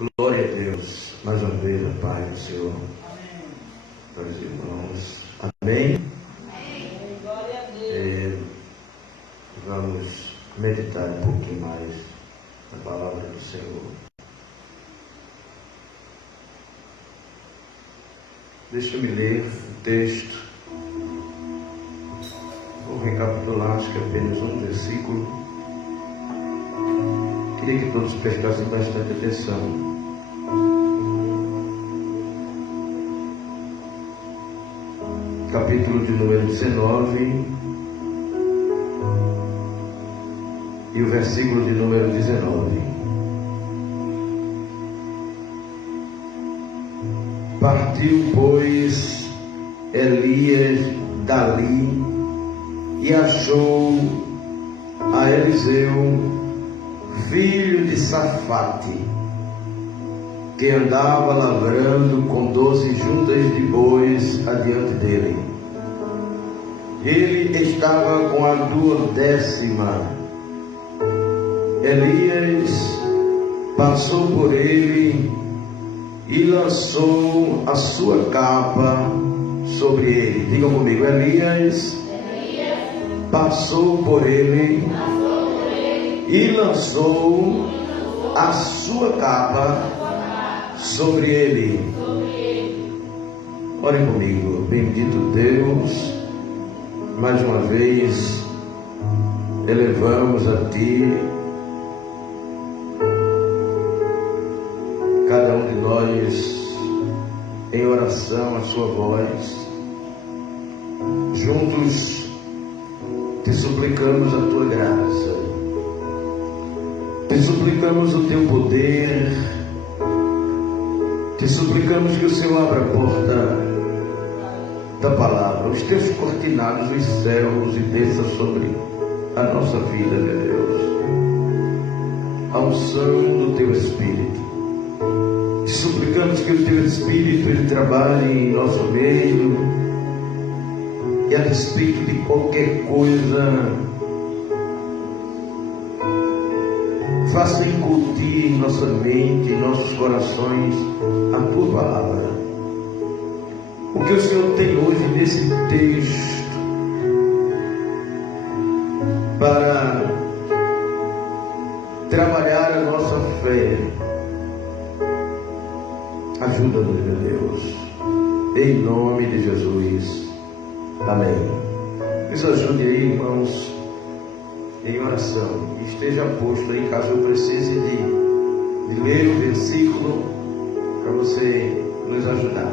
Glória a Deus, mais uma vez, a paz do Senhor, para os irmãos. Amém? Amém. Glória a Deus. Vamos meditar um pouquinho mais na palavra do Senhor. Deixa-me ler o texto. Vou recapitular, acho que apenas um versículo. Queria que todos prestassem bastante atenção. Capítulo de número 19 e o versículo de número 19. Partiu, pois, Elias dali e achou a Eliseu, filho de Safate, que andava lavrando com 12 juntas de bois adiante dele. Ele estava com a 12ª. Elias passou por ele e lançou a sua capa sobre ele. Digam comigo, Elias passou por ele e lançou a sua capa sobre ele. Orem comigo. Bendito Deus, mais uma vez elevamos a Ti cada um de nós em oração a Sua voz. Juntos Te suplicamos a Tua graça, Te suplicamos o Teu poder, Te suplicamos que o Senhor abra a porta da palavra, os Teus cortinados dos céus, e desça sobre a nossa vida, meu Deus, a unção do Teu Espírito. Te suplicamos que o Teu Espírito ele trabalhe em nosso meio, e a respeito de qualquer coisa faça incutir em nossa mente, em nossos corações, a Tua palavra. O que o Senhor tem hoje nesse texto para trabalhar a nossa fé. Ajuda-nos, meu Deus, em nome de Jesus. Amém. Nos ajude aí, irmãos, em oração. Esteja posto aí, caso eu precise de ler o versículo para você nos ajudar.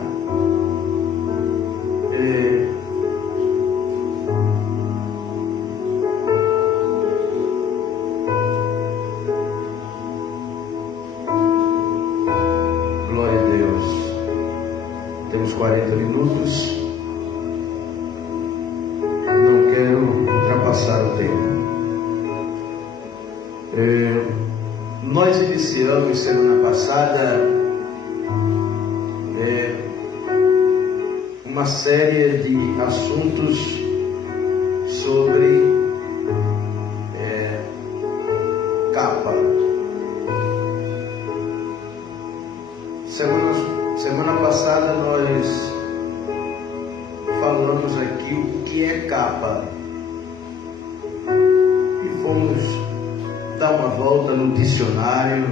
Glória a Deus. Temos 40 minutos. Não quero ultrapassar o tempo. Nós iniciamos semana passada uma série de assuntos sobre capa. Semana passada nós falamos aqui o que é capa e fomos dar uma volta no dicionário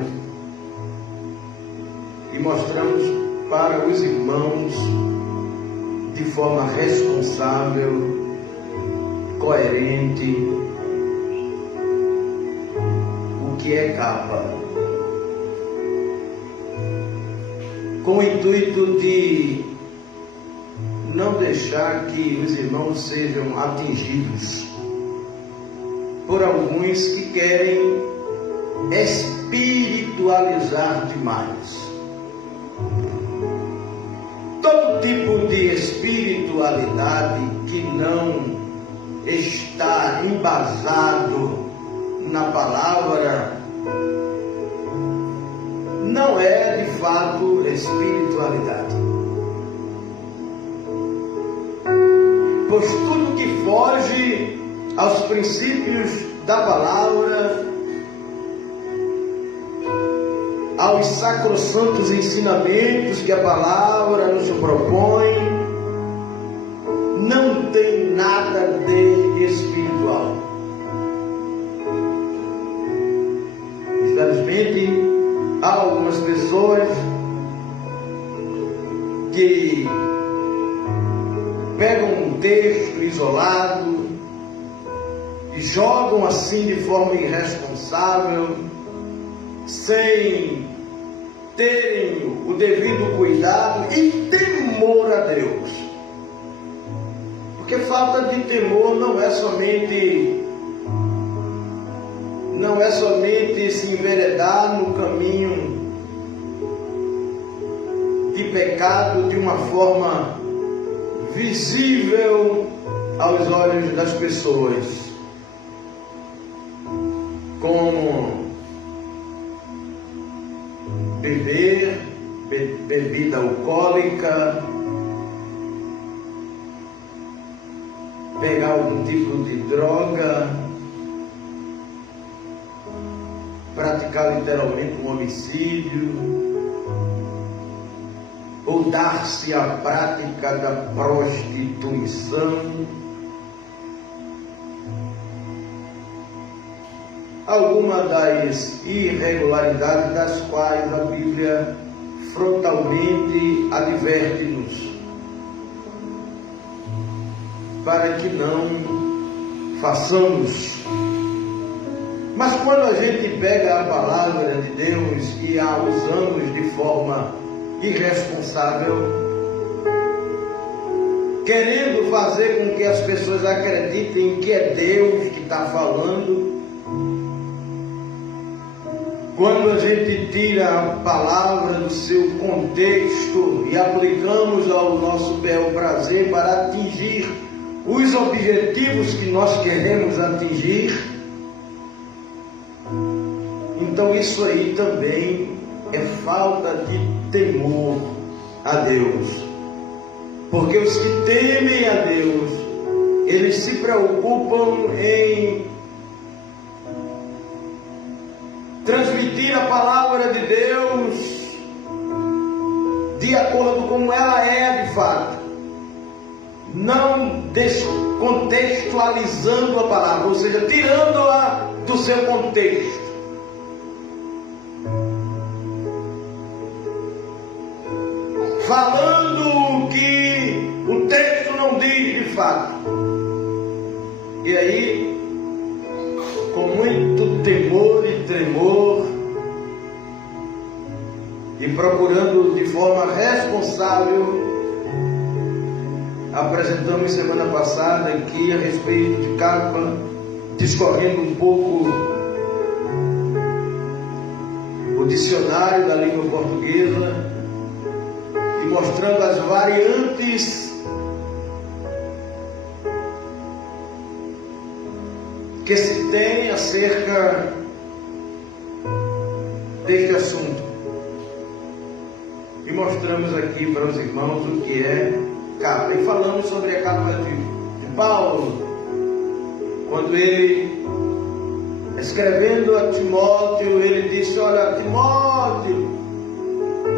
e mostramos para os irmãos de forma responsável, coerente, o que é capa, com o intuito de não deixar que os irmãos sejam atingidos por alguns que querem espiritualizar demais. Todo tipo de espiritualidade que não está embasado na palavra não é de fato espiritualidade. Pois tudo que foge aos princípios da palavra, aos sacrossantos ensinamentos que a palavra nos propõe, não tem nada de espiritual. Infelizmente, há algumas pessoas que pegam um texto isolado e jogam assim de forma irresponsável, sem terem o devido cuidado e temor a Deus. Porque falta de temor não é somente se enveredar no caminho de pecado de uma forma visível aos olhos das pessoas, como beber bebida alcoólica, pegar algum tipo de droga, praticar literalmente um homicídio, ou dar-se à prática da prostituição. Alguma das irregularidades das quais a Bíblia frontalmente adverte-nos, para que não façamos. Mas quando a gente pega a palavra de Deus e a usamos de forma irresponsável, querendo fazer com que as pessoas acreditem que é Deus que está falando, quando a gente tira a palavra do seu contexto e aplicamos ao nosso bel prazer para atingir os objetivos que nós queremos atingir, então isso aí também é falta de temor a Deus. Porque os que temem a Deus, eles se preocupam em transmitir a palavra de Deus de acordo com ela é de fato, não descontextualizando a palavra, ou seja, tirando-a do seu contexto. Falando o que o texto não diz de fato. E aí, com muito temor e tremor, e procurando de forma responsável, apresentamos semana passada aqui a respeito de capa, discorrendo um pouco o dicionário da língua portuguesa e mostrando as variantes que se tem acerca deste assunto. E mostramos aqui para os irmãos o que é capa. E falamos sobre a capa de Paulo, quando ele, escrevendo a Timóteo, ele disse: olha, Timóteo,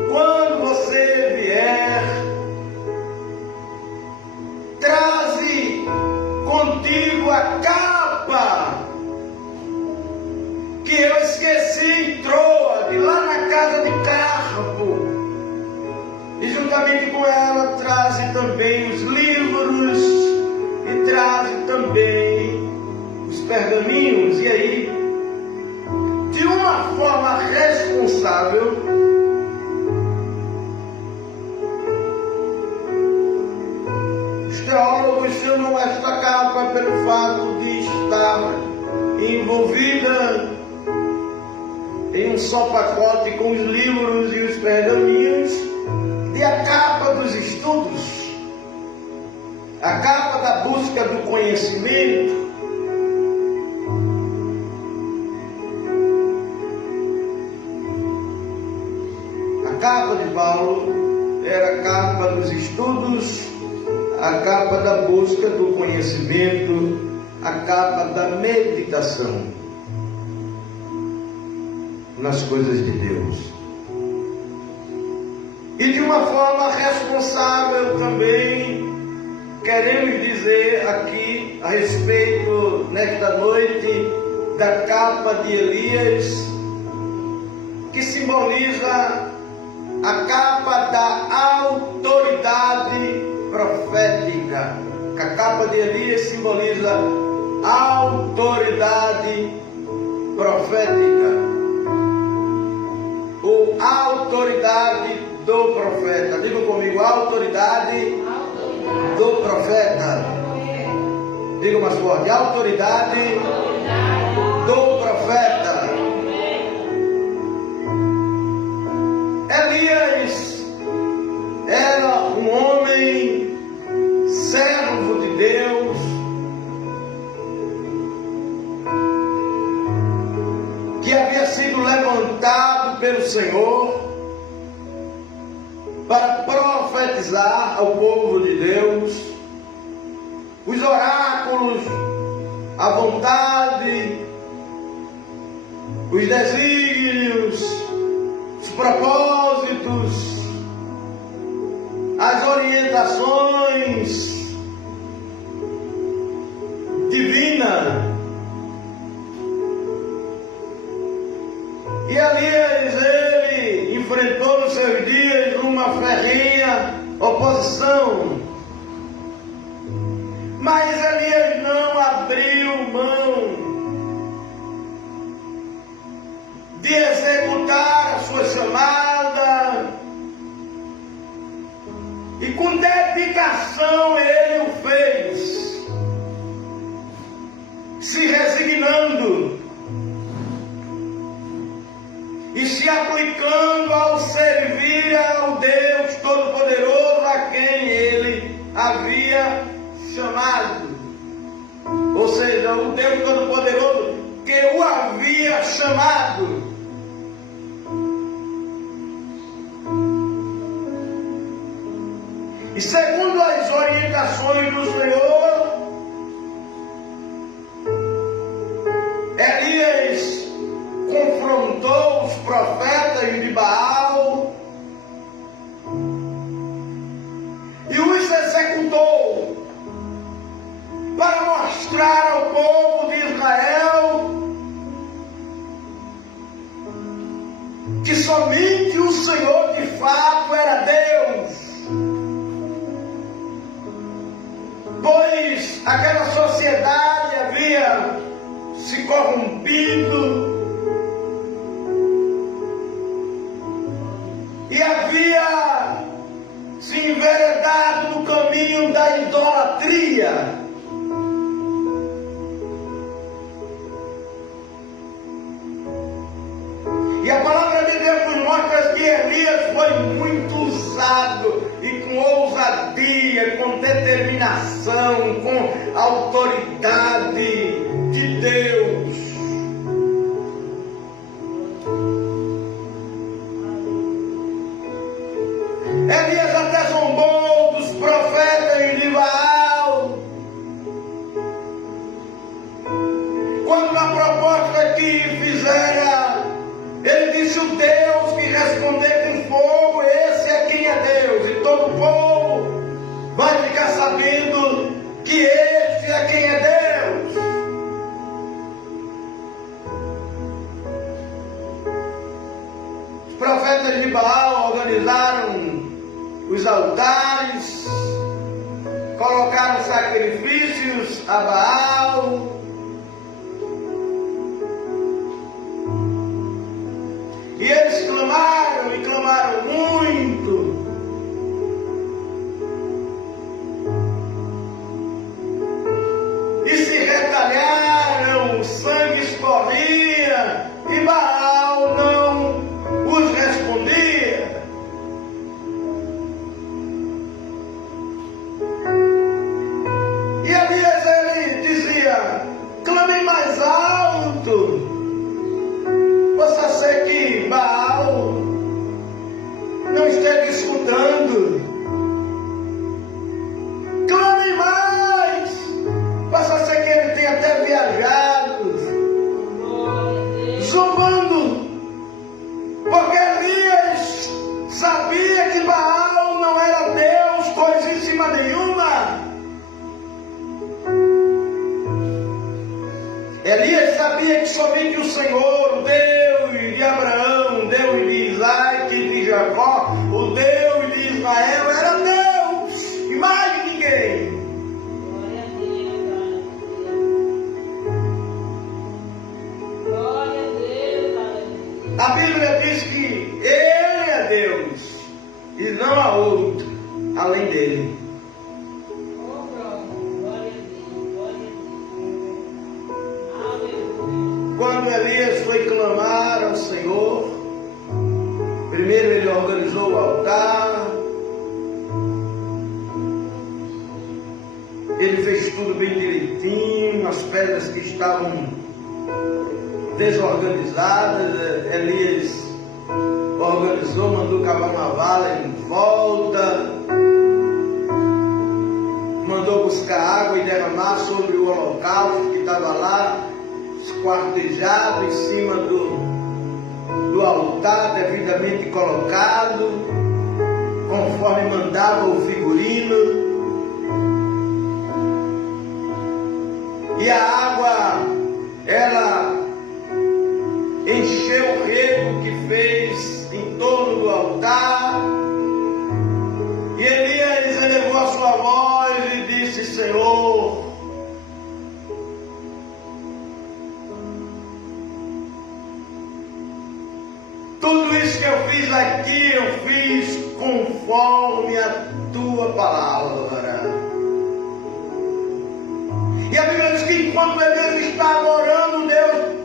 quando você vier, traze contigo a capa que eu esqueci em Troade, lá na casa de Carpo, e juntamente com ela traze também os livros e traze também os pergaminhos. E aí, de uma forma responsável, os teólogos chamam esta capa pelo fato de estar envolvida em um só pacote com os livros e os pergaminhos, e a capa dos estudos, a capa da busca do conhecimento. A capa de Paulo era a capa dos estudos, a capa da busca do conhecimento, a capa da meditação nas coisas de Deus. E de uma forma responsável também, queremos dizer aqui a respeito, nesta noite, da capa de Elias, que simboliza a capa da autoridade profética. A capa de Elias simboliza a autoridade profética, ou a autoridade do profeta. Diga comigo, a autoridade do profeta. Diga mais forte, a autoridade do profeta. Elias era um homem servo de Deus, que havia sido levantado pelo Senhor para profetizar ao povo de Deus os oráculos, a vontade, os desígnios, os propósitos, as orientações divinas. E Elias, ele enfrentou nos seus dias uma ferrenha oposição. Mas Elias não abriu mão de executar a sua chamada, e com dedicação ele o fez, se resignando e se aplicando ao servir ao Deus Todo-Poderoso a quem ele havia chamado. Ou seja, o Deus Todo-Poderoso que o havia chamado. E segundo as orientações do Senhor, Elias confrontou os profetas de Baal e os executou para mostrar ao povo de Israel que somente o Senhor de fato era Deus. Pois aquela sociedade havia se corrompido e havia se enveredado no caminho da idolatria. E a palavra de Deus nos mostra que Elias foi muito usado e com ousadia, com determinação, com autoridade de Deus. Elias até zombou dos profetas de Baal, quando na proposta que fizera, ele disse: o Deus que responder com fogo, esse é quem é Deus. E todo o povo vai ficar sabendo que esse é quem é Deus. Os profetas de Baal organizaram os altares, colocaram sacrifícios a Baal, e eles clamaram e clamaram muito. E se retalharam, o sangue escorria, e Baal não os respondia. E Elias, ele dizia: clamem mais alto. Possa ser que Baal Senhor, o Deus de Abraão, o Deus de Isaac e de Jacó, o Deus de Israel, era Deus e mais ninguém. Glória a Deus, aleluia. A Bíblia diz que Ele é Deus e não há outro além dele. Oh, glória a Deus, glória a Deus. Aleluia. Quando Elias foi clamar ao Senhor, primeiro ele organizou o altar, ele fez tudo bem direitinho, as pedras que estavam desorganizadas, Elias organizou, mandou cavar uma vala em volta, mandou buscar água e derramar sobre o holocausto que estava lá, esquartejado em cima do altar, devidamente colocado, conforme mandava o figurino. E a água, ela encheu o rego que fez em torno do altar. E Elias elevou a sua voz e disse: Senhor, tudo isso que eu fiz aqui, eu fiz conforme a tua palavra. E a Bíblia diz que enquanto Elias estava orando, Deus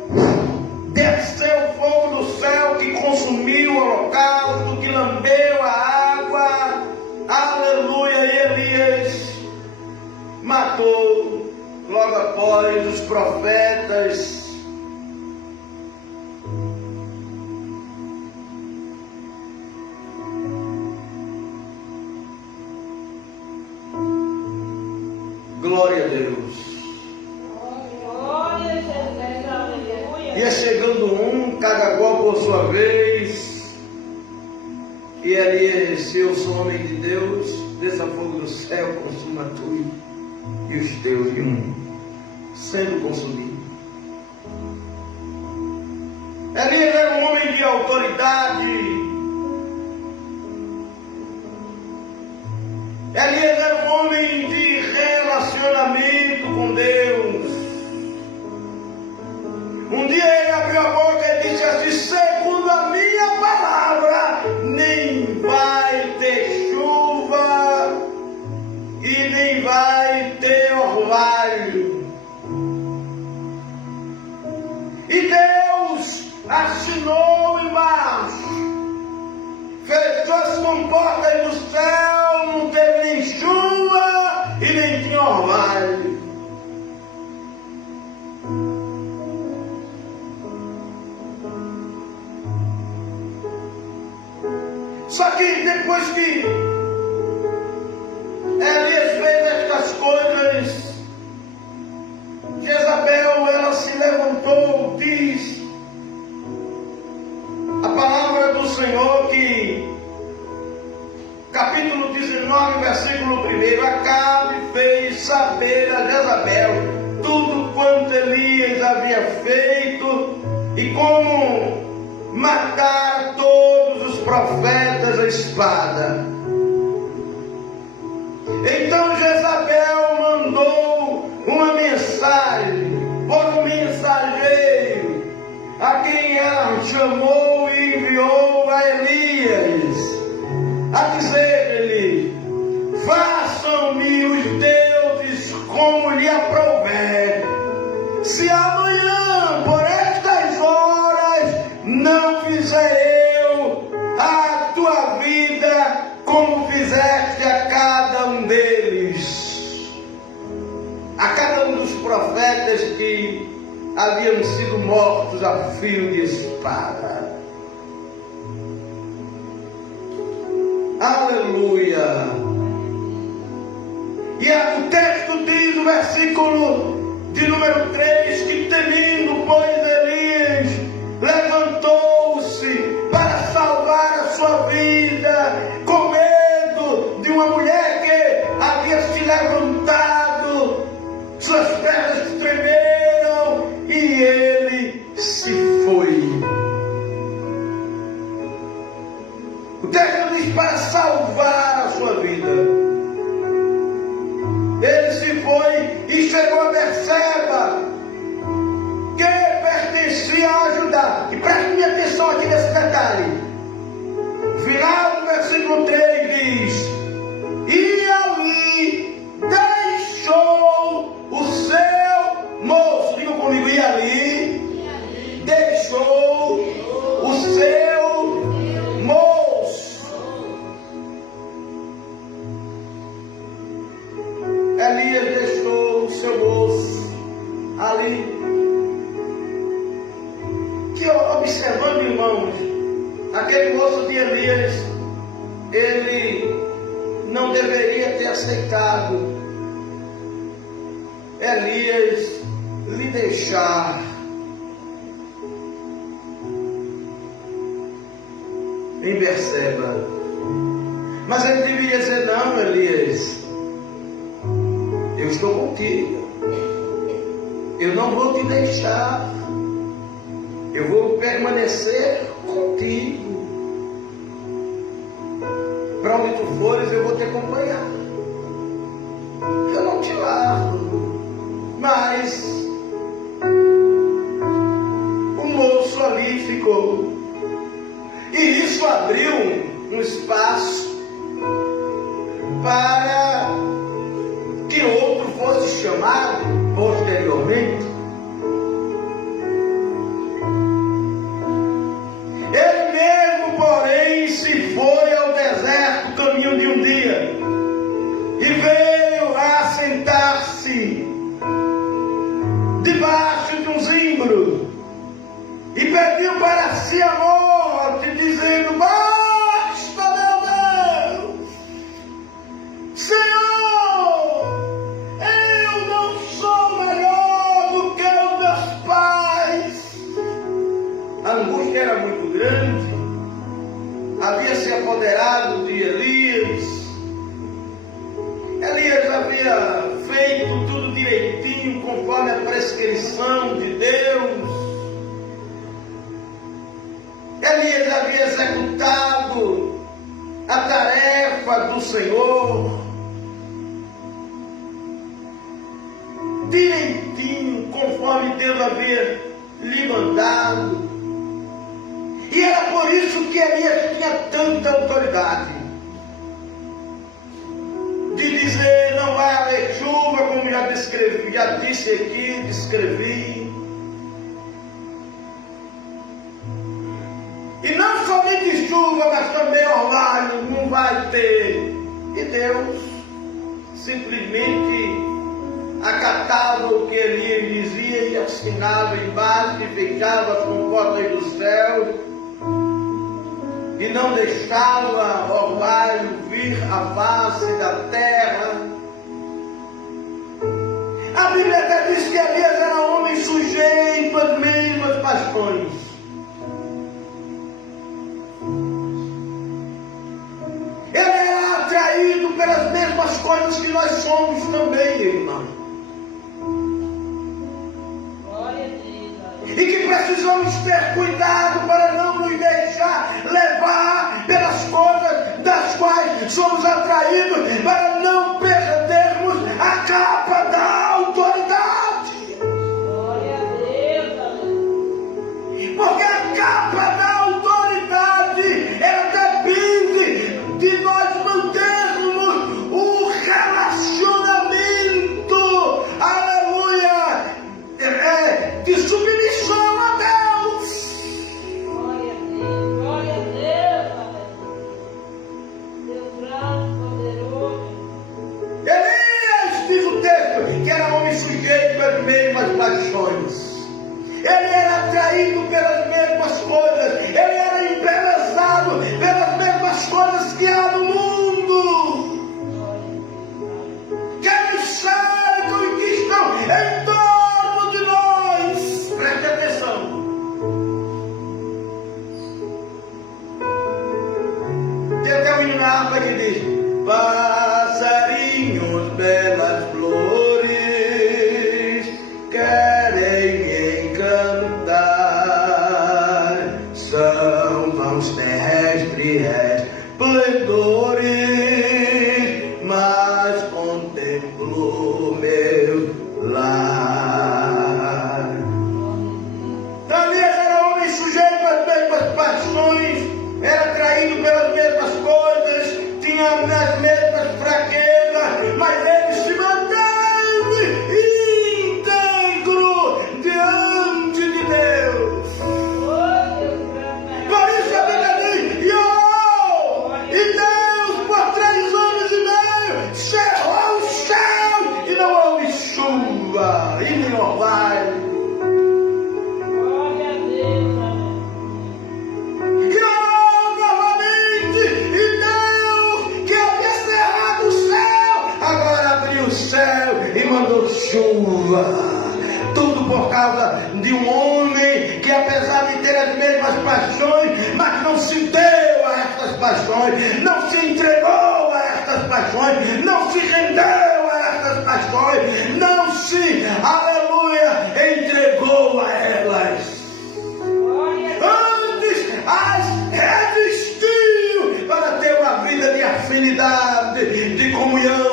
desceu o fogo do céu que consumiu o holocausto, que lambeu a água. Aleluia! E Elias matou logo após os profetas. Glória a Deus. Glória a Jesus, aleluia. Ia chegando cada qual por sua vez, e Elias, se eu sou homem de Deus, desça fogo do céu, consuma tu e os teus, e sendo consumido. Elias era um homem de autoridade. Elias era um homem de relacionamento com Deus. Um dia ele abriu a boca e disse assim: segundo a minha palavra, nem vai ter chuva e nem vai ter orvalho. E Deus assinou embaixo, fechou as comportas do céu, não teve nem chuva e nem tinha orvalho. Só que depois que Elias fez estas coisas, Jezabel, ela se levantou, diz a palavra do Senhor que, capítulo 19, versículo 1, Acabe fez saber a Jezabel tudo quanto Elias havia feito e como matar todos os profetas à espada. Então Jezabel mandou uma mensagem por um mensageiro, a quem ela chamou e enviou a Elias, a dizer-lhe: façam-me os deuses como lhe aprouver, se amanhã por estas horas não fizer eu a tua vida como fizeste a cada um deles, a cada um dos profetas que haviam sido mortos a fio de espada. Aleluia! E o texto diz, no versículo de número 3, que temendo, pois, Elias levantou-se para salvar a sua vida, com medo de uma mulher que havia se levantado, suas pernas tremeram e ele se O texto diz para salvar a sua vida. Ele se foi e chegou a Berseba, que pertencia a Judá. E preste atenção aqui nesse detalhe. Final do versículo 3 diz: e ali deixou o seu moço. Diga comigo, e ali deixou o seu moço. Elias deixou o seu moço ali. Que observando, irmãos, aquele moço de Elias, ele não deveria ter aceitado Elias lhe deixar. Em Berseba. Mas ele deveria dizer: não, Elias, eu estou contigo, eu não vou te deixar, eu vou permanecer contigo. Para onde tu fores, eu vou te acompanhar, eu não te largo. Mas o moço ali ficou. E isso abriu um espaço para que outro fosse chamado posteriormente. Ele mesmo, porém, se foi ao deserto, caminho de um dia, e veio a sentar-se debaixo de um zimbro, e pediu para si a morte, dizendo: basta, meu Deus, Senhor, eu não sou melhor do que os meus pais. A angústia era muito grande, havia se apoderado de Elias. Elias havia feito tudo direitinho, conforme a prescrição de Deus. Elias havia executado a tarefa do Senhor direitinho, conforme Deus havia lhe mandado. E era por isso que Elias tinha tanta autoridade de dizer: não vai haver chuva, como já disse aqui, descrevi. E não somente chuva, mas também orvalho não vai ter. E Deus simplesmente acatava o que Elias dizia e assinava embaixo e fechava as comportas do céu e não deixava orvalho vir à face da terra. A Bíblia até diz que Elias era homem sujeito às mesmas paixões. Ele era atraído pelas mesmas coisas que nós somos também, irmão. E que precisamos ter cuidado para não nos deixar levar pelas coisas das quais somos atraídos, para não perdermos a capa da autoridade. Glória a Deus. Porque a capa da autoridade, ela depende de nós mantermos um relacionamento, aleluia, de submissão a Deus. Glória a Deus. Glória a Deus. Aleluia. Deus grande, poderoso. Elias, diz o texto, que era homem sujeito às mesmas paixões. Ele era atraído pelas mesmas coisas. Ele era embelezado pelas mesmas coisas que há no mundo. Que eles cercam e que estão em torno de nós. Preste atenção. Tem até um hino na harpa que diz: passarinhos, belas flores, querem encantar, são mãos terrestres esplendores, mas contemplo meu lar. Daniel era homem sujeito às mesmas paixões, era traído pelas mesmas coisas, tinha as mesmas fraquezas, mas ele se manteve íntegro diante de Deus. Por isso a Bíblia diz: e Deus por 3 anos e meio cerrou o céu e não houve chuva e nem orvalho. E mandou chuva, tudo por causa de um homem que, apesar de ter as mesmas paixões, mas não se deu a estas paixões, não se entregou a estas paixões, não se rendeu a estas paixões, não se, aleluia, entregou a elas. Antes as resistiu para ter uma vida de afinidade, de comunhão,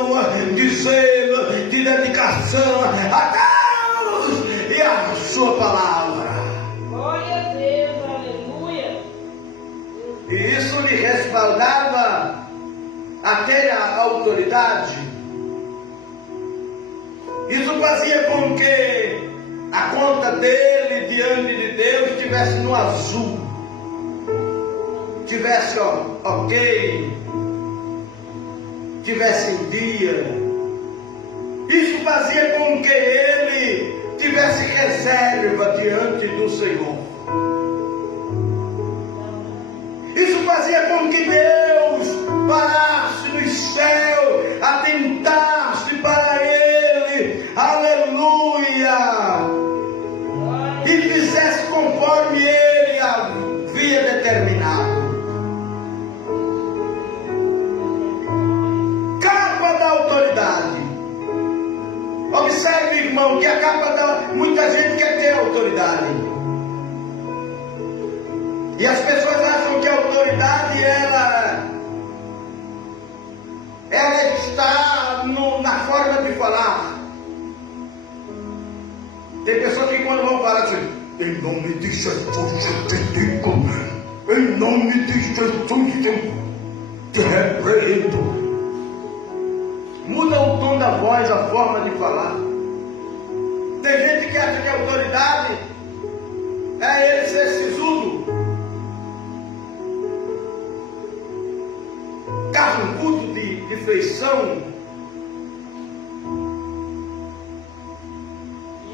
de zelo, de dedicação a Deus e a sua palavra. Glória a Deus, aleluia. E isso lhe respaldava até a autoridade. Isso fazia com que a conta dele diante de Deus estivesse no azul, tivesse ok, tivesse em dia. Isso fazia com que ele tivesse reserva diante do Senhor. Isso fazia com que Deus parasse no céu, atentasse para ele, aleluia, e fizesse conforme ele havia determinado. Capa da autoridade. Observe, irmão, que a capa da... Muita gente quer ter autoridade. E as pessoas acham que a autoridade, ela está na forma de falar. Tem pessoas que quando vão falar assim: em nome de Jesus eu te digo, em nome de Jesus eu te repreendo. Muda o tom da voz, a forma de falar. Tem gente que acha que a autoridade é ele ser sisudo, carrancudo de feição,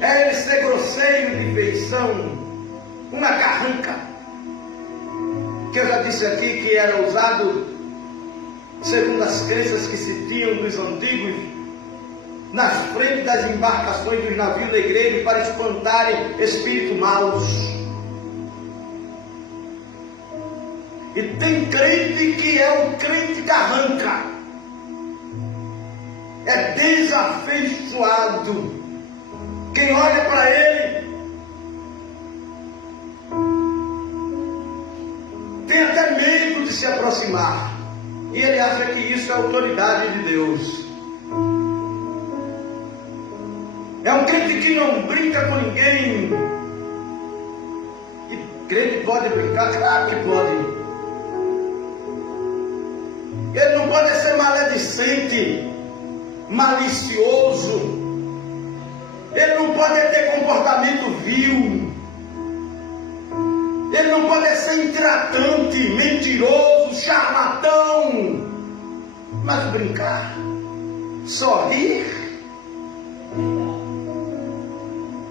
é ele ser grosseiro de feição, uma carranca, que eu já disse aqui que era usado segundo as crenças que se tinham dos antigos, nas frentes das embarcações dos navios da igreja para espantarem espíritos maus. E tem crente que é um crente carranca, é desafeiçoado. Quem olha para ele tem até medo de se aproximar. E ele acha que isso é a autoridade de Deus. É um crente que não brinca com ninguém. E crente pode brincar? Claro que pode. Ele não pode ser maledicente, malicioso. Ele não pode ter comportamento vil. Ele não pode ser intratante, mentiroso, charlatão. Mas brincar, sorrir,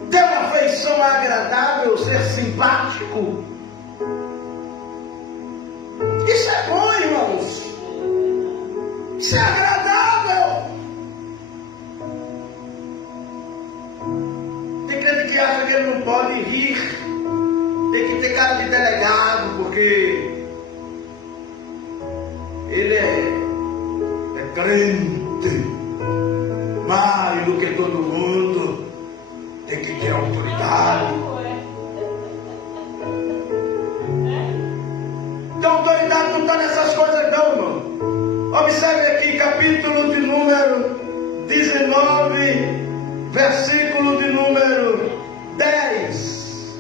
ter uma feição agradável, ser simpático. Isso é bom, irmãos. Isso é agradável. Tem crente que acha que ele não pode rir. Tem que ter cara de delegado, porque ele é crente, mais do que todo mundo, tem que ter autoridade. Então, autoridade não está nessas coisas não, Observe aqui, capítulo de número 19, versículo de número 10.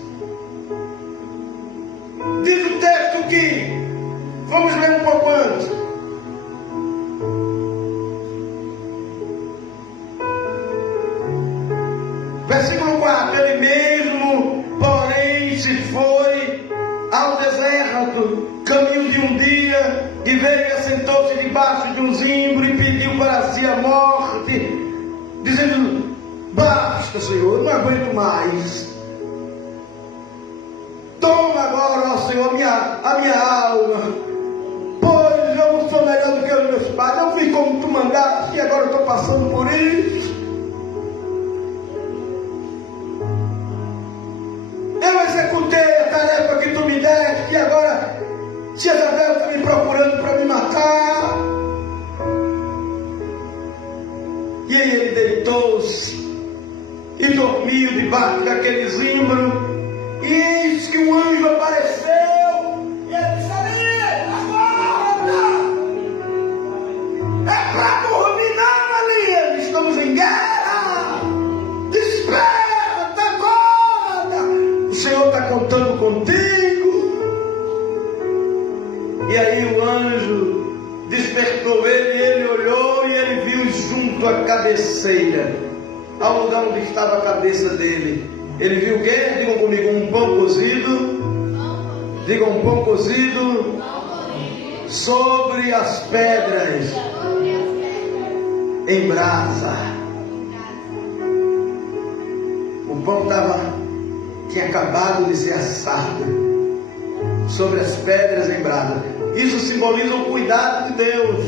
Diz o texto que, vamos ler um pouco antes. Versículo 4: ele mesmo, porém, se foi ao deserto, caminho de um dia, e veio e assentou-se debaixo de um zimbro e pediu para si a morte, dizendo: basta, Senhor, não aguento mais. Toma agora, ó Senhor, a minha alma, pois eu não sou melhor do que os meus pais, eu fiz como tu mandaste e agora eu estou passando por isso. Eu executei a tarefa que tu me deste e agora Jezabel está me procurando para me matar. E aí ele deitou-se e dormiu debaixo daquele zimbro. E eis que um anjo apareceu e ele disse: ali, acorda! É para dormir não, ali, estamos em guerra! Desperta, acorda! O Senhor está contando contigo. E aí o anjo despertou ele, e ele olhou e ele viu junto à cabeceira, ao lugar onde estava a cabeça dele, ele viu o quê? Digam comigo: um pão cozido. Digam: um pão cozido sobre as pedras em brasa. O pão tinha acabado de ser assado sobre as pedras em brasa. Isso simboliza o cuidado de Deus.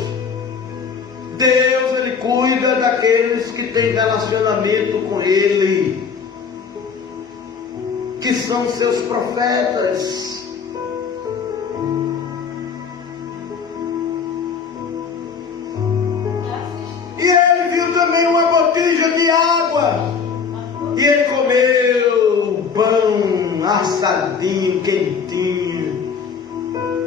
Deus, ele cuida daqueles que têm relacionamento com ele, que são seus profetas. E ele viu também uma botija de água, e ele comeu o pão assadinho, quentinho,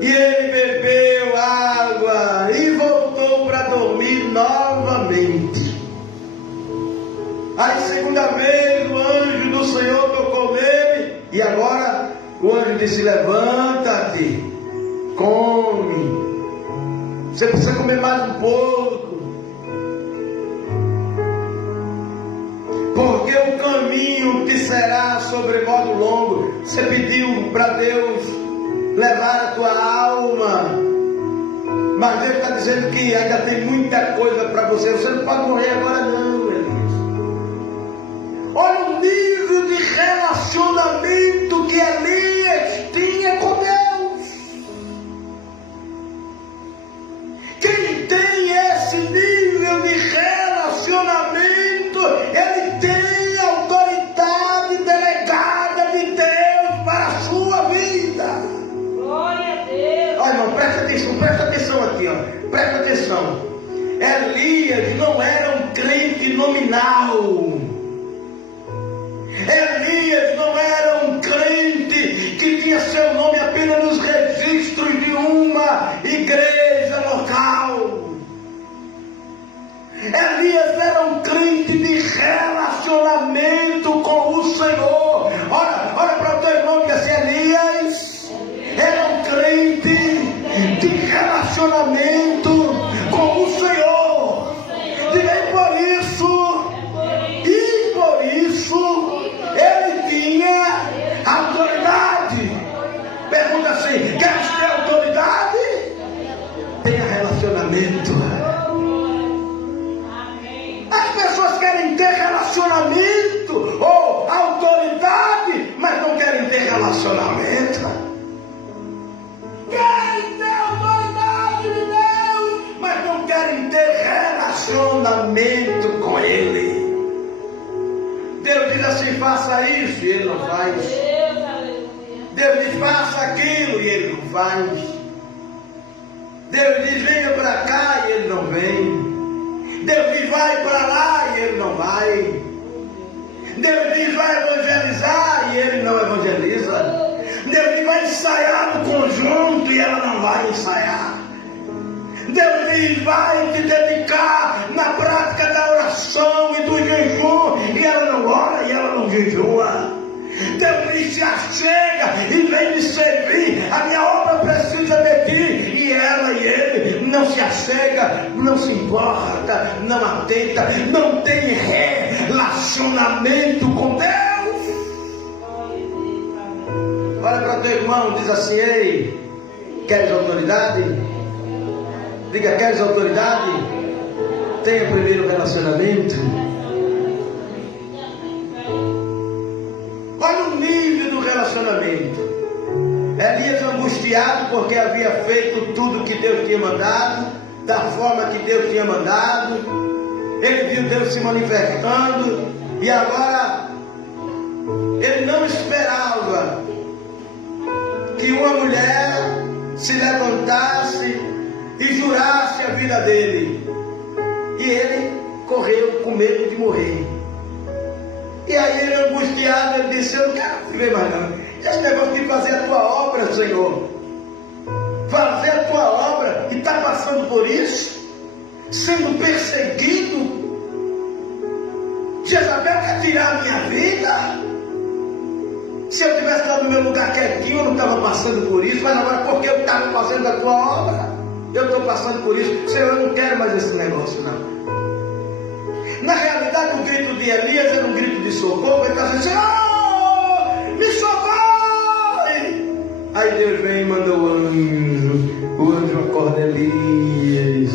e ele bebeu água e voltou para dormir novamente. Aí, segunda vez, o anjo do Senhor tocou nele, e agora o anjo disse: levanta-te, come. Você precisa comer mais um pouco, porque o caminho te será sobremodo longo. Você pediu para Deus levar a tua alma, mas Deus está dizendo que ainda tem muita coisa para você. Você não pode morrer agora não, Elias. Olha o nível de relacionamento que Elias tinha com Deus. Quem tem esse nível de relacionamento, ele tem autoridade delegada de Deus para a sua vida. Glória a Deus. Olha, irmão, presta atenção aqui, ó. Presta atenção. Elias não era um crente nominal. Elias não era um crente que tinha seu nome apenas nos registros de uma igreja local. Elias era um crente de relacionamento com o Senhor. Olha para o teu irmão que assim: Elias era um crente de relacionamento com o Senhor. Diga: e por isso ele tinha autoridade. Pergunta assim: queres ter autoridade? Tenha relacionamento. As pessoas querem ter relacionamento ou autoridade, mas não querem ter relacionamento. Querem ter autoridade de Deus, mas não querem ter relacionamento com Ele. Deus diz assim: faça isso, e Ele não faz. Deus diz: faça aquilo, e Ele não faz. Deus diz: venha para cá, e Ele não vem. Deus diz: vai para lá, e Ele não vai. Deus diz: vai evangelizar, e Ele não evangeliza. Deus diz: vai ensaiar no conjunto, e ela não vai ensaiar. Deus Ele vai te dedicar na prática da oração e do jejum, e ela não ora e ela não jejua. Deus me se achega e vem me servir. A minha obra precisa de ti. E ela e ele não se achega, não se importa, não atenta, não tem relacionamento com Deus. Olha para teu irmão, diz assim: ei, queres autoridade? Diga: queres autoridade? Tenha primeiro relacionamento. Olha o nível do relacionamento. Elias angustiado porque havia feito tudo que Deus tinha mandado, da forma que Deus tinha mandado. Ele viu Deus se manifestando, e agora ele não esperava que uma mulher se levantasse e jurasse a vida dele. E ele correu com medo de morrer. E aí ele angustiado, ele disse: eu não quero viver mais não. Esse negócio de fazer a tua obra, Senhor, fazer a tua obra, e está passando por isso, sendo perseguido. Jezabel quer tirar a minha vida. Se eu tivesse lá no meu lugar quietinho, eu não estava passando por isso. Mas agora, porque eu estava fazendo a tua obra, eu estou passando por isso. Senhor, eu não quero mais esse negócio não. Na realidade, o grito de Elias era um grito de socorro. Ele está dizendo: Senhor, me socorre. Aí Deus vem e manda o anjo acorda Elias.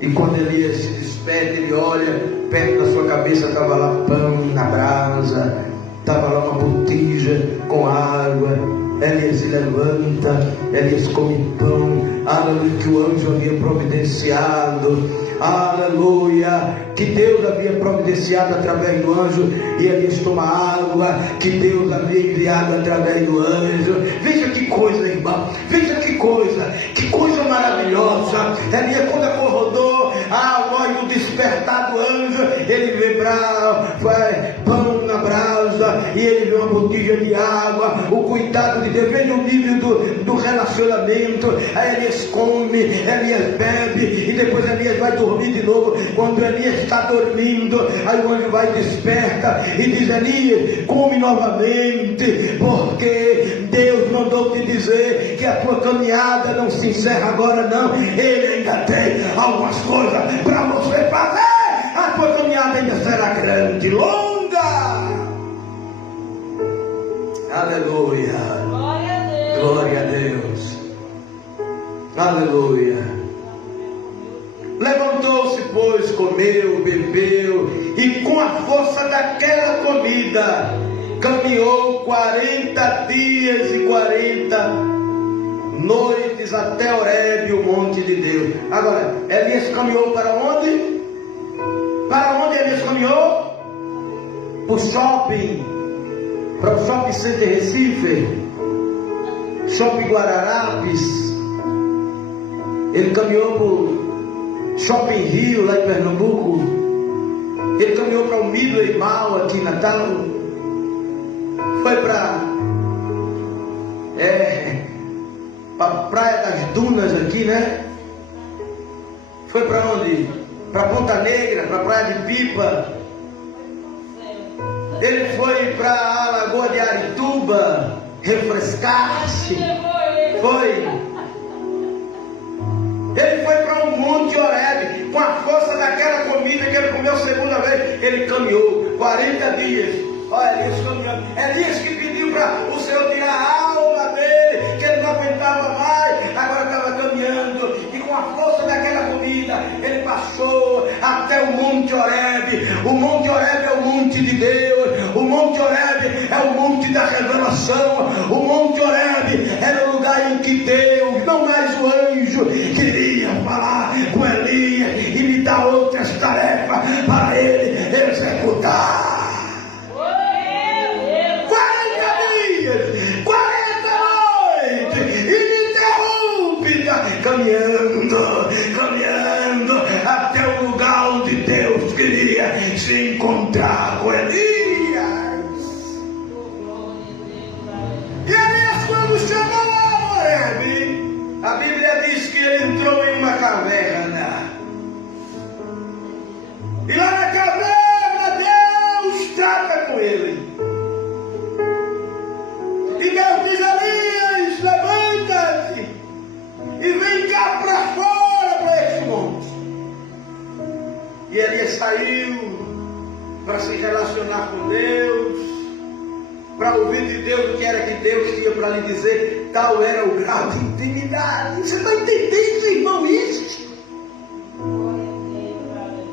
E quando Elias se desperta, ele olha, perto da sua cabeça estava lá pão na brasa, estava lá uma botija com água. Elias se levanta, Elias come pão, aleluia, que o anjo havia providenciado, aleluia, que Deus havia providenciado através do anjo, e Elias toma água, que Deus havia enviado através do anjo. Veja que coisa, irmão, veja que coisa maravilhosa. Elias, quando acordou, a voz do despertar do anjo, ele vê pão na brasa, e ele vê uma botija de água, o cuidado de Deus. Veja o nível do relacionamento. Aí Elias come, Elias bebe, e depois Elias vai dormir de novo. Quando Elias está dormindo, aí o anjo vai e desperta e diz: Elias, come novamente, porque Deus mandou te dizer que a tua caminhada não se encerra agora não. Ele ainda tem algumas coisas para você fazer. A tua caminhada ainda será grande, longa. Aleluia. Glória a Deus. Aleluia. Levantou-se, pois, comeu, bebeu, e com a força daquela comida caminhou 40 dias e 40 noites até Horebe, o monte de Deus. Agora, Elias caminhou para onde? Para onde Elias caminhou? Para o shopping. Para o Shopping Center Recife, Shopping Guararapes. Ele caminhou para o Shopping Rio, lá em Pernambuco. Ele caminhou para o Midway Mall, aqui em Natal. Foi para a Praia das Dunas, aqui, né? Foi para onde? Para Ponta Negra, para a Praia de Pipa. Ele foi para a Lagoa de Arituba refrescar-se. Foi. Ele foi para o Monte Horebe, com a força daquela comida que ele comeu segunda vez. Ele caminhou 40 dias. Olha, Elias caminhando. Elias que pediu para o Senhor tirar a alma dele, que ele não aguentava mais, agora estava caminhando. E com a força daquela comida, ele passou até o Monte Horebe. O Monte Horebe é o monte de Deus. O Monte Horebe é o monte da revelação. O Monte Horebe era o lugar em que Deus, não mais o anjo, queria falar com Elias e lhe dar outras tarefas para ele executar. 40 dias, 40 noites, ininterrupta, caminhando até o lugar onde Deus queria se encontrar com Elias. E Elias, quando chegou a Horebe, a Bíblia diz que ele e vem cá para fora, para esse monte. E Elias saiu para se relacionar com Deus, para ouvir de Deus o que era que Deus tinha para lhe dizer. Tal era o grau de intimidade. Você está entendendo, irmão, isso?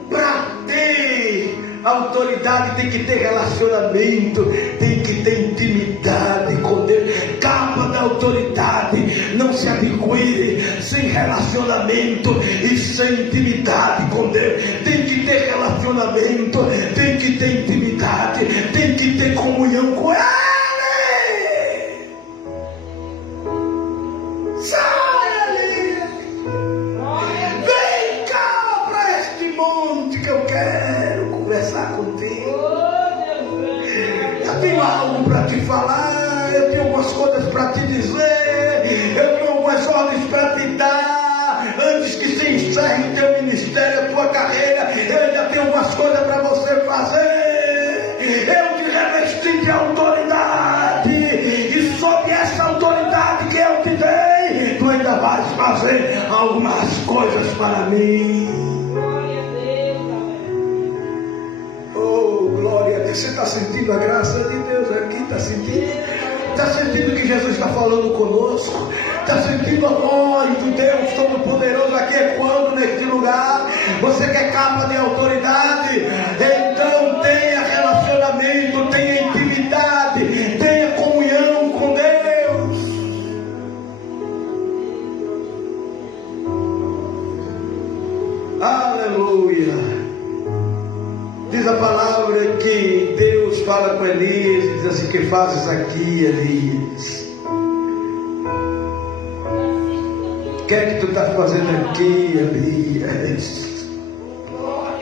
Para ter autoridade tem que ter relacionamento, tem que ter intimidade com Deus. Capa da autoridade não se adquire sem relacionamento e sem intimidade com Deus. Tem que ter relacionamento, tem que ter intimidade, tem que ter comunhão com Ele. Sai ali, vem cá para este monte que eu quero conversar contigo. Eu tenho algo para te falar, eu tenho algumas coisas para te dizer, eu tenho algumas ordens para te dar. Antes que se encerre teu ministério, a tua carreira, eu ainda tenho algumas coisas para você fazer. Eu te revesti de autoridade, e sob essa autoridade que eu te dei, tu ainda vais fazer algumas coisas para mim. Glória a Deus. Você está sentindo a graça de Deus aqui? Está sentindo? Está sentindo que Jesus está falando conosco? Está sentindo a voz do Deus Todo-Poderoso aqui ecoando neste lugar? Você quer capa de autoridade? Então tenha relacionamento, tenha intimidade, tenha comunhão com Deus. Aleluia. Diz a palavra que Deus fala com Elias e diz assim: que fazes aqui, Elias? O que é que tu estás fazendo aqui, Elias?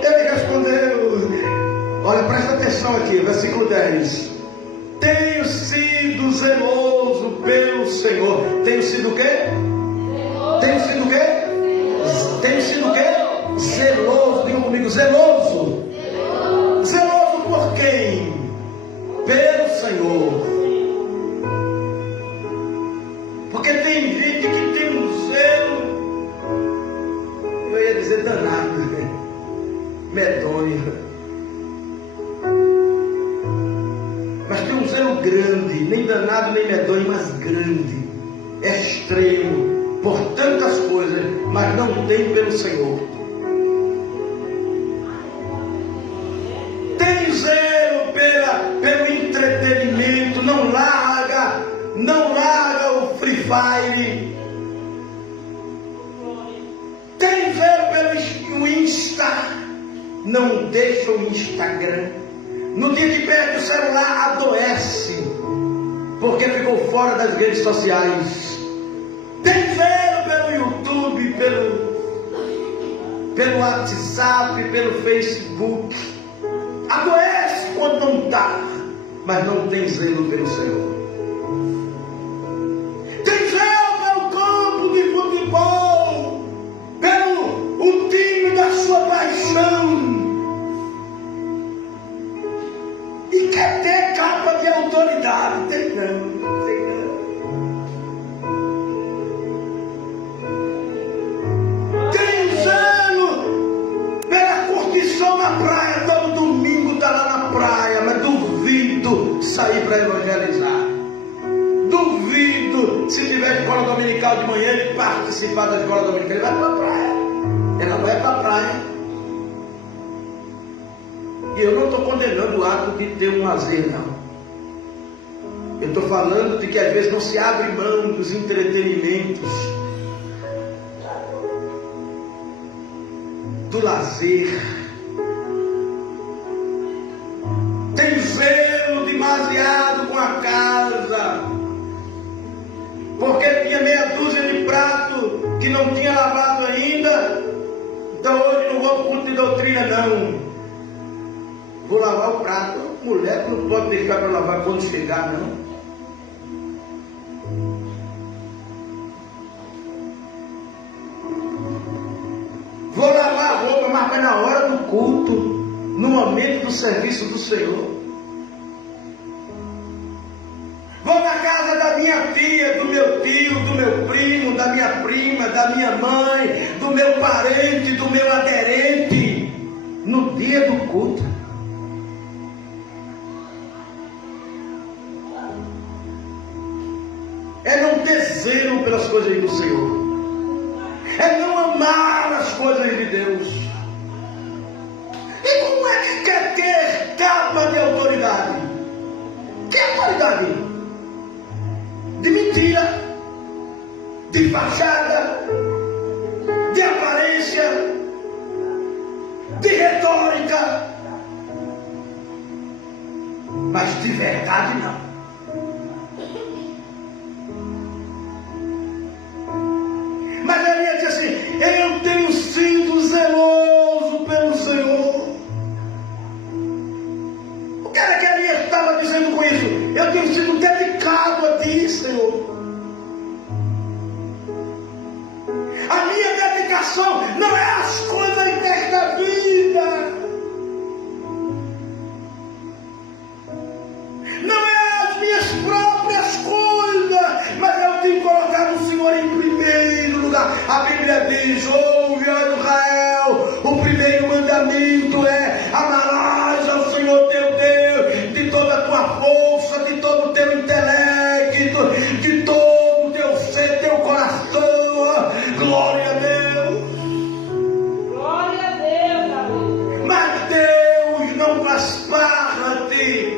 Ele respondeu, olha, presta atenção aqui, versículo 10. Tenho sido zeloso pelo Senhor. Tenho sido o quê? Tenho sido o quê? Tenho sido o quê? Zeloso. Diga comigo, zeloso. Zeloso por quem? Pelo Senhor. Porque tem gente que tem um zelo, eu ia dizer danado, medonho. Mas tem um zelo grande, nem danado nem medonho, mas grande, extremo, por tantas coisas, mas não tem pelo Senhor. Tem zelo pelo entretenimento, não larga o Free Fire. Tem zelo pelo Insta, não deixa o Instagram. No dia que perde o celular, adoece, porque ficou fora das redes sociais. Tem zelo pelo YouTube, pelo WhatsApp, pelo Facebook. Adoece quando não está, mas não tem zelo pelo Senhor. Tem zelo pelo campo de futebol, pelo o time da sua paixão. E quer ter capa de autoridade. Tem não. Tem zelo pela curtição na praia. Todo domingo está lá na praia, mas duvido sair para evangelizar. Duvido, se tiver escola dominical de manhã, ele participar da escola dominical. Ele vai para a praia. Ela vai para a praia. E eu não estou condenando o ato de ter um lazer, não. Eu estou falando de que às vezes não se abre mão dos entretenimentos, do lazer. Tem zelo demasiado com a casa, porque tinha meia dúzia de prato que não tinha lavado ainda. Então hoje não vou para o culto de doutrina, não. Vou lavar o prato. Mulher não pode deixar para lavar quando chegar, não. Vou lavar a roupa, mas vai na hora do culto, no momento do serviço do Senhor. Vou na casa da minha tia, do meu tio, do meu meu primo, da minha prima, da minha mãe, do meu parente, do meu aderente, no dia do culto. É não ter zelo pelas coisas do Senhor. É não amar as coisas de Deus. E como é que quer ter capa de autoridade? Que autoridade? De mentira, de fachada, de aparência, de retórica, mas de verdade não. Mas ele ia dizer assim: eu tenho sido zeloso pelo Senhor. O que era que ele estava dizendo com isso? Eu tenho sido dedicado a ti, Senhor. A minha dedicação não é as coisas desta vida, não é as minhas próprias coisas, mas eu tenho colocado o Senhor em primeiro lugar. A Bíblia diz: ouve, ó Israel, o primeiro mandamento é: amarás ao Senhor teu Deus de toda a tua força, de todo o teu intelecto, de todo o teu ser, teu coração. Glória a Deus. Glória a Deus, amém. Mas Deus não faz parte,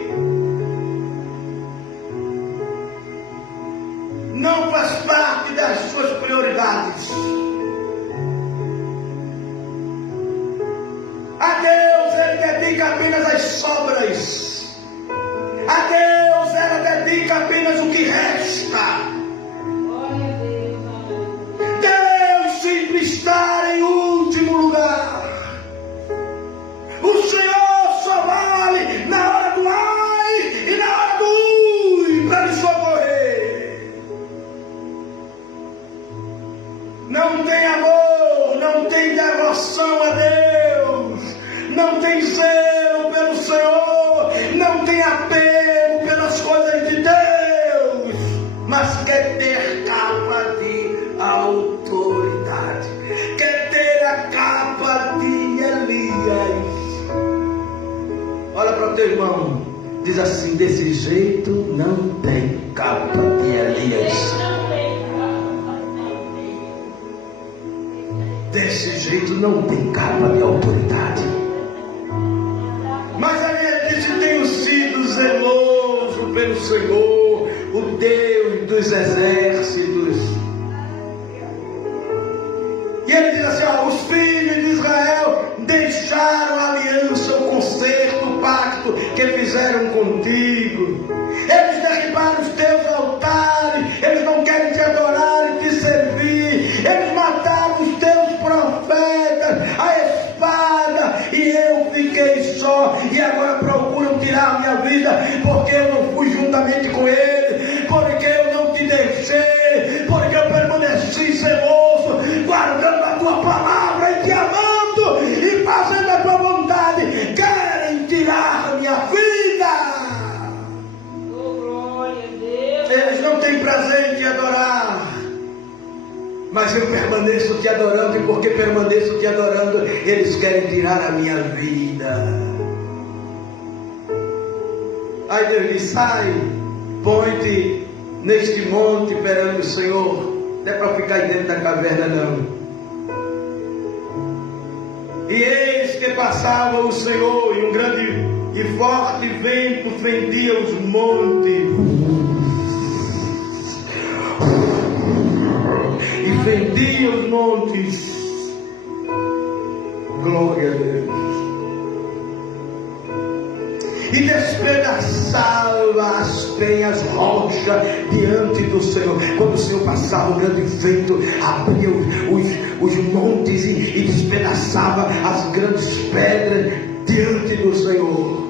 não faz parte das suas prioridades. A Deus ele dedica apenas as sobras. A Deus ela dedica apenas o que resta. Glória a Deus, amém. Deus sempre está em último lugar. O Senhor só vale na hora do ai e na hora do ui para lhe socorrer. Não tem amor, não tem devoção a Deus, não tem zelo pelo Senhor, não tem apego pelas coisas de Deus, mas quer ter capa de autoridade, quer ter a capa de Elias. Olha para o teu irmão, diz assim: desse jeito não tem capa de Elias. Desse jeito não tem capa de autoridade. Mas ele disse: tenho sido zeloso pelo Senhor, o Deus dos exércitos. E ele diz assim: ó, os filhos de Israel deixaram a aliança, o concerto, o pacto que fizeram contigo. Eles derribaram os teus altares, eles não querem te adorar e te servir. Eles mataram os teus profetas, a espada, e eu fiquei só. E agora procuram tirar a minha vida, porque eu não fui juntamente com eles, porque eu não te deixei, porque eu permaneci zeloso, guardando a tua palavra e te amando e fazendo a tua vontade. Querem tirar a minha vida. Oh, glória a Deus. Eles não têm prazer em te adorar, mas eu permaneço te adorando, e porque permaneço te adorando, eles querem tirar a minha vida. Aí Deus diz: sai, põe-te neste monte perante o Senhor. Não é para ficar aí dentro da caverna, não. E eis que passava o Senhor, e um grande e forte vento fendia os montes, e fendia os montes. Glória a Deus. E despedaçava as penhas rochas diante do Senhor. Quando o Senhor passava, o grande vento abria os montes e despedaçava as grandes pedras diante do Senhor.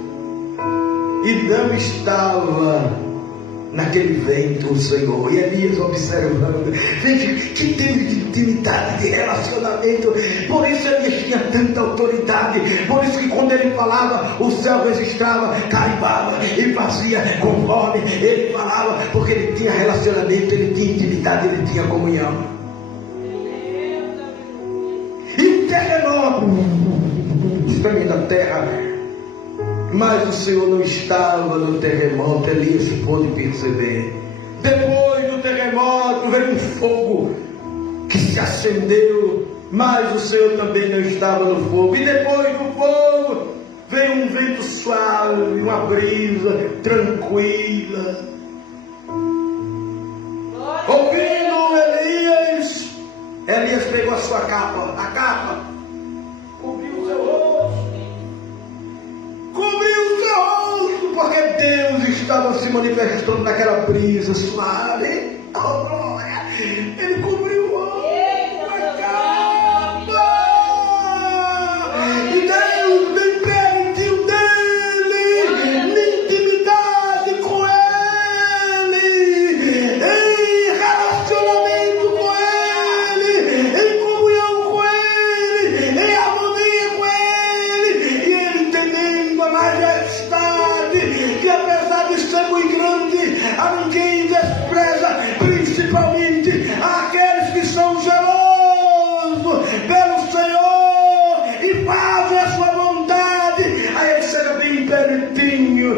E não estava naquele vento, o Senhor. E Elias observando. Veja que teve de intimidade, de relacionamento. Por isso Elias tinha tanta autoridade. Por isso que quando ele falava, o céu registrava, carimbava e fazia conforme ele falava. Porque ele tinha relacionamento, ele tinha intimidade, ele tinha comunhão. E o terremoto tremendo da terra. Mas o Senhor não estava no terremoto, Elias pôde perceber. Depois do terremoto veio um fogo que se acendeu, mas o Senhor também não estava no fogo. E depois do fogo veio um vento suave, uma brisa tranquila. Ouvindo Elias pegou a sua capa, cobriu o seu rosto. Porque Deus estava se manifestando naquela brisa suave. Oh, glória! Ele cobriu o rosto com a capa. E Deus me permitiu dele, na intimidade com ele, em relacionamento com ele, em comunhão com ele, em harmonia com ele, e ele entendendo a majestade, que apesar de ser muito grande, a ninguém despreza, principalmente aqueles que são gelosos pelo Senhor e fazem a sua vontade. Aí ele chega bem pertinho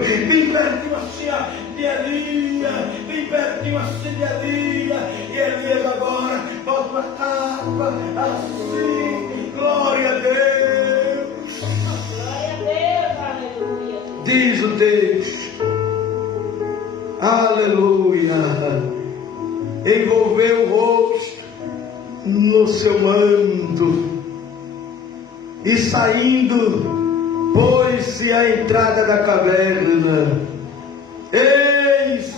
assim de Elias, bem pertinho assim de Elias, e Elias agora bota uma capa assim, glória a Deus. Glória a Deus, aleluia. Diz o texto, aleluia, envolveu o rosto no seu manto e saindo, pôs-se à entrada da caverna. Eis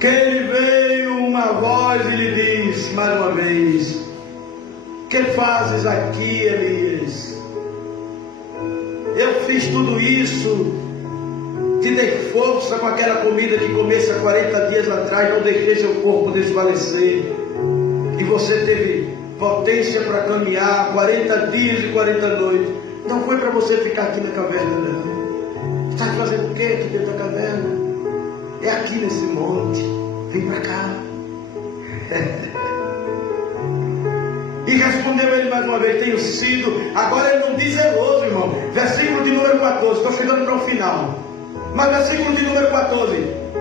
que lhe veio uma voz e lhe disse mais uma vez: que fazes aqui, Elias? Eu fiz tudo isso, te dei força com aquela comida que comesse há 40 dias atrás, não deixei seu corpo desfalecer, e você teve potência para caminhar 40 dias e 40 noites. Não foi para você ficar aqui na caverna, não. Está fazendo o que aqui dentro da caverna? É aqui nesse monte. Vem para cá. E respondeu ele mais uma vez: tenho sido. Agora ele não diz zeloso, irmão. Versículo de número 14. Estou chegando para o final. Mas versículo de número 14.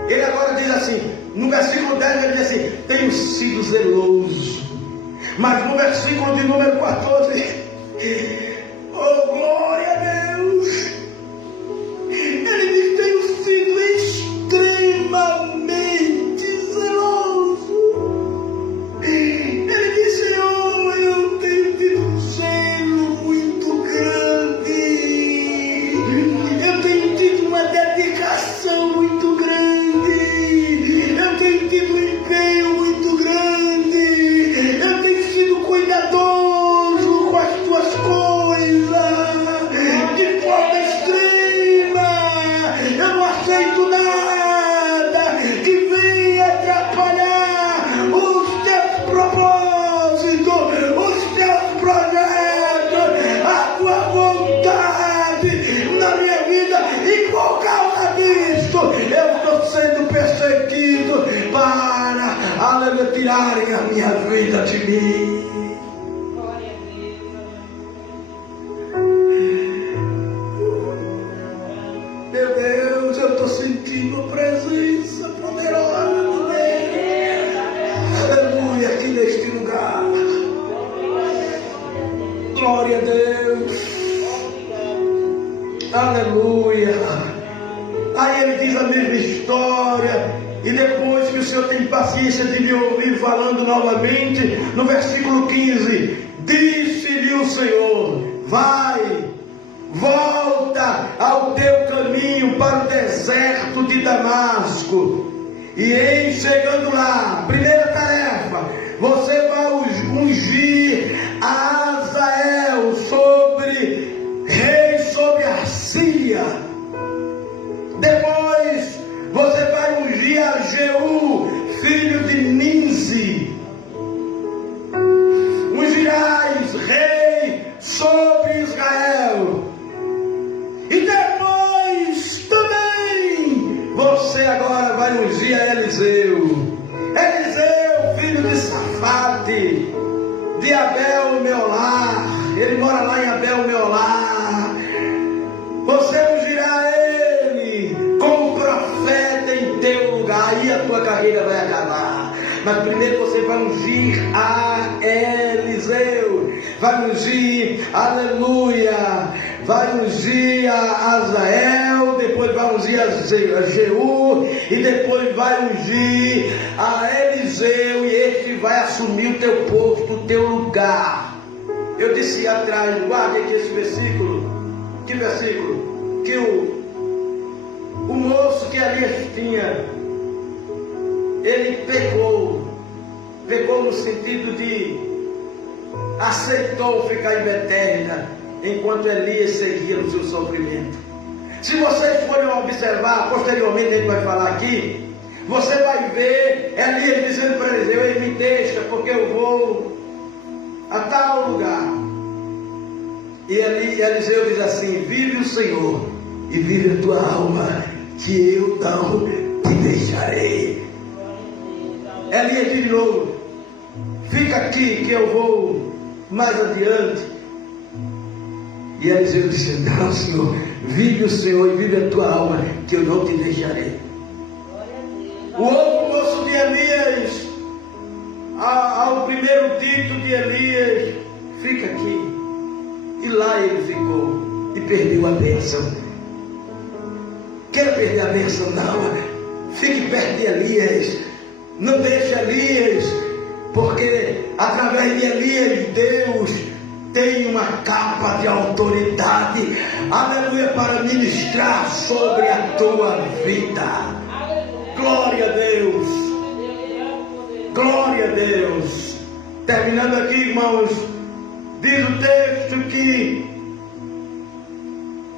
Ele agora diz assim. No versículo 10 ele diz assim: tenho sido zeloso. Mas no versículo de número 14. Oh, glória a Deus. Ele diz: tenho sido extremamente zeloso. Ele diz: Senhor, eu tenho tido um zelo muito grande. Eu tenho tido uma dedicação muito grande. Eu tenho tido um empenho muito grande. Eu tenho sido cuidadoso com as tuas coisas de forma extrema. Eu não aceito nada que venha atrapalhar os teus propósitos, os teus projetos, a tua vontade na minha vida. E por causa disso, eu estou sendo perseguido para tirarem a minha vida de mim. Glória a Deus. Meu Deus, eu estou sentindo a presença poderosa de Deus. Aleluia, aqui neste lugar. Glória a Deus. Aleluia. Aí ele diz a mesma história. E depois que o Senhor tem paciência de me ouvir falando novamente, no versículo 15, disse-lhe o Senhor: vai, volta ao teu caminho para o deserto de Damasco. E em chegando lá, primeira tarefa, você vai ungir Azael rei sobre a Síria. Depois você vai de Abel Meolá. Ele mora lá em Abel Meolá. Você ungirá ele como profeta em teu lugar. Aí a tua carreira vai acabar. Mas primeiro você vai ungir a Eliseu. Vai ungir, aleluia. Vai ungir a Azael. Depois vai ungir a Jeú. E depois vai ungir a Eliseu. E este vai assumir o teu posto, o teu lugar. Eu disse atrás, guarde aqui esse versículo. Que versículo? Que o moço que ali tinha, ele pecou no sentido de aceitou ficar em Beterna, enquanto Elias seguia no seu sofrimento. Se vocês forem observar, posteriormente a gente vai falar aqui, você vai ver Elias dizendo para Eliseu: ele me deixa porque eu vou a tal lugar. E Eliseu diz assim: vive o Senhor e vive a tua alma, que eu não te deixarei. Elias diz de novo: fica aqui que eu vou mais adiante. E Eliseu disse: não, Senhor, vive o Senhor e vive a tua alma, que eu não te deixarei. O outro moço de Elias, ao primeiro dito de Elias: fica aqui. E lá ele ficou e perdeu a bênção. Quer perder a bênção? Não. Fique perto de Elias. Não deixe Elias, porque através de Elias Deus tem uma capa de autoridade, aleluia, para ministrar sobre a tua vida. Glória a Deus. Glória a Deus. Terminando aqui, irmãos, diz o texto que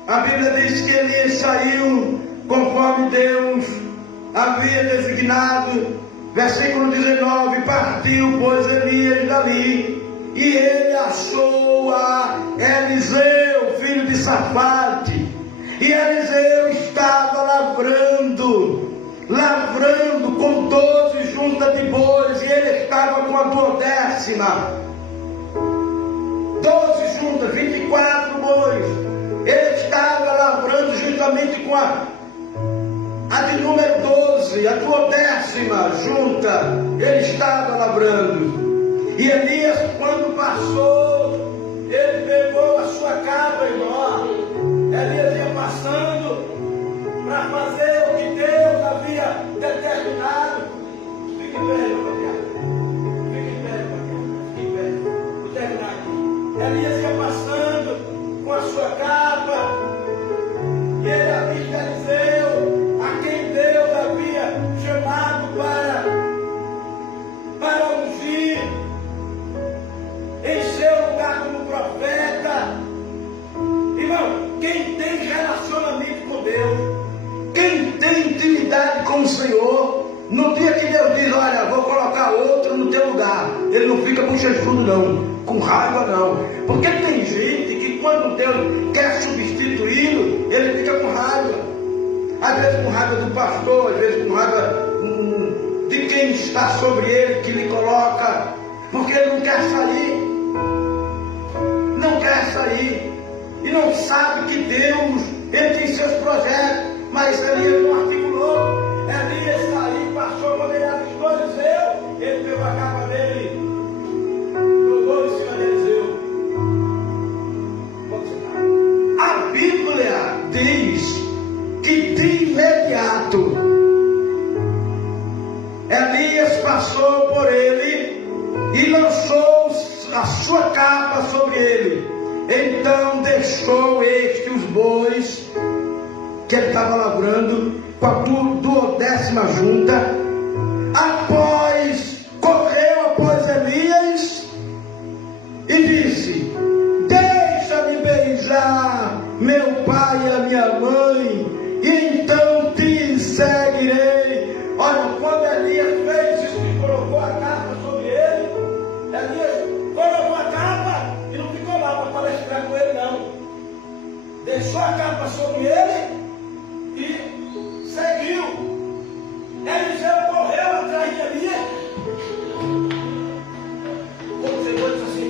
a Bíblia diz que Elias saiu conforme Deus havia designado. Versículo 19: partiu, pois, Elias dali, e ele achou a Eliseu, filho de Safate. E Eliseu estava lavrando com 12 juntas de bois, e ele estava com a 12ª. 12 juntas, 24 bois. Ele estava lavrando justamente com a de número 12, a 12ª junta. Ele estava lavrando. E Elias, quando passou, ele pegou a sua capa, irmão. Elias ia passando para fazer o que Deus havia determinado. Fique em pé, meu patriarca. Fique em pé, meu patriarca. Fique em pé. Vou terminar aqui. Elias ia passando com a sua capa. E ele avista Eliseu, a quem Deus havia chamado para ungir em seu lugar como profeta. Irmão, quem tem relacionamento com Deus, quem tem intimidade com o Senhor, no dia que Deus diz: olha, vou colocar outro no teu lugar, ele não fica com chechudo não, com raiva não. Porque tem gente que quando Deus quer substituí-lo, ele fica com raiva. Às vezes com raiva do pastor, às vezes com raiva de quem está sobre ele, que lhe coloca, porque ele não quer sair. Não quer sair. E não sabe que Deus, ele tem seus projetos. Mas Elias não articulou. Elias saiu, passou, quando ele avistou Eliseu, ele pegou a capa dele, jogou em cima de Eliseu. A Bíblia diz que de imediato Elias passou por ele e lançou a sua capa sobre ele. Então deixou os bois que ele estava lavrando com a 12ª junta. Correu após Elias e disse: deixa-me beijar meu pai e a minha mãe, e então te seguirei. Olha, quando Elias fez isso e colocou a capa sobre ele, Elias colocou a capa e não ficou lá para palestrar com ele, não. Deixou a capa sobre ele e seguiu. Eliseu correu atrás de Elias. Como você pode dizer assim: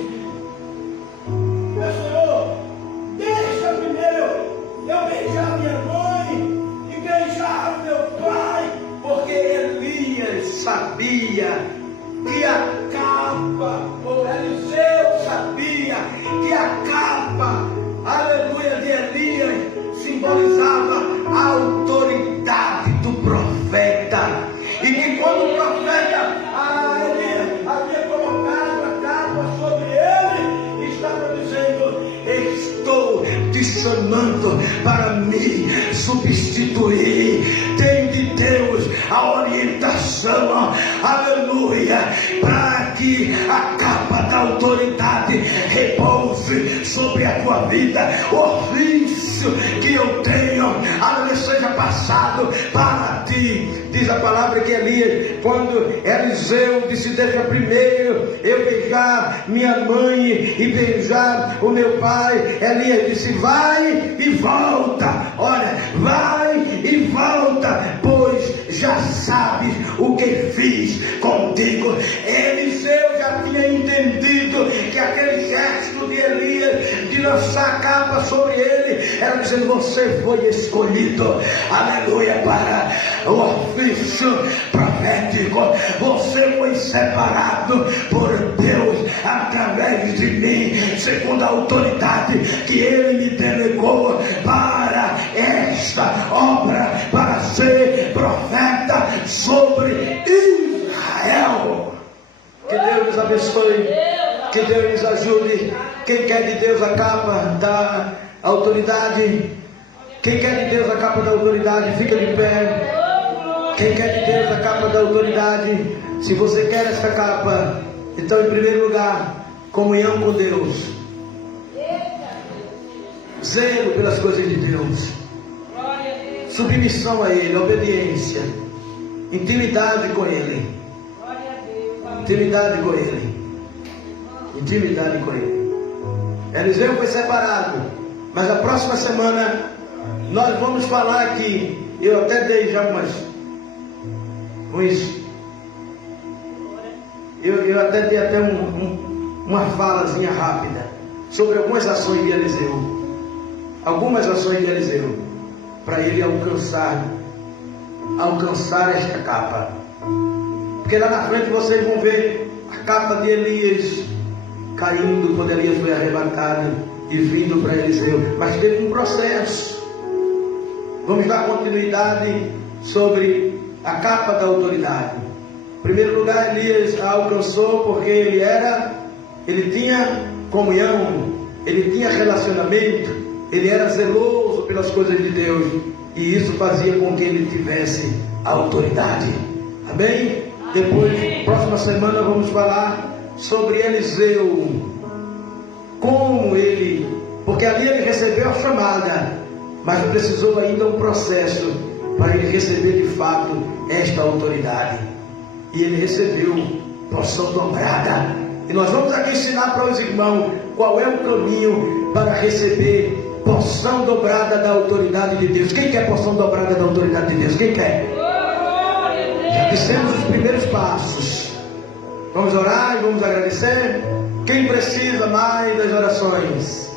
chamando para me substituir. Tem de Deus a orientação, aleluia, para que a capa da autoridade repouse sobre a tua vida. O ofício que eu tenho, aleluia, seja passado para ti. Diz a palavra que Elias, quando Eliseu disse: deixa primeiro eu beijar minha mãe e beijar o meu pai, Elias disse: vai e volta. Olha, vai e volta, pois já sabes o que fiz contigo. Eliseu já tinha entendido que aquele gesto de Elias de lançar a capa sobre ele era dizendo: você foi escolhido, aleluia, para o ofício profético. Você foi separado por Deus através de mim, segundo a autoridade que Ele me delegou para esta obra, para ser profeta sobre Israel. Que Deus nos abençoe, que Deus nos ajude. Quem quer de Deus a capa da autoridade? Quem quer de Deus a capa da autoridade, fica de pé. Quem quer de Deus a capa da autoridade? Se você quer essa capa, então, em primeiro lugar, comunhão com Deus, zelo pelas coisas de Deus, submissão a Ele, obediência, intimidade com Ele, intimidade com Ele, intimidade com Ele. Eliseu foi separado, mas a próxima semana nós vamos falar aqui. Eu até dei já eu até dei até uma falazinha rápida sobre algumas ações de Eliseu. Algumas ações de Eliseu para ele alcançar esta capa. Porque lá na frente vocês vão ver a capa de Elias caindo quando Elias foi arrebatado e vindo para Eliseu. Mas teve um processo. Vamos dar continuidade sobre a capa da autoridade. Em primeiro lugar, Elias a alcançou porque ele tinha comunhão, ele tinha relacionamento, ele era zeloso pelas coisas de Deus, e isso fazia com que ele tivesse autoridade. Amém? Depois, próxima semana, vamos falar sobre Eliseu, como ele, porque ali ele recebeu a chamada, mas precisou ainda um processo para ele receber de fato esta autoridade. E ele recebeu porção dobrada. E nós vamos aqui ensinar para os irmãos qual é o caminho para receber porção dobrada da autoridade de Deus. Quem quer porção dobrada da autoridade de Deus? Quem quer? Já dissemos os primeiros passos. Vamos orar e vamos agradecer. Quem precisa mais das orações?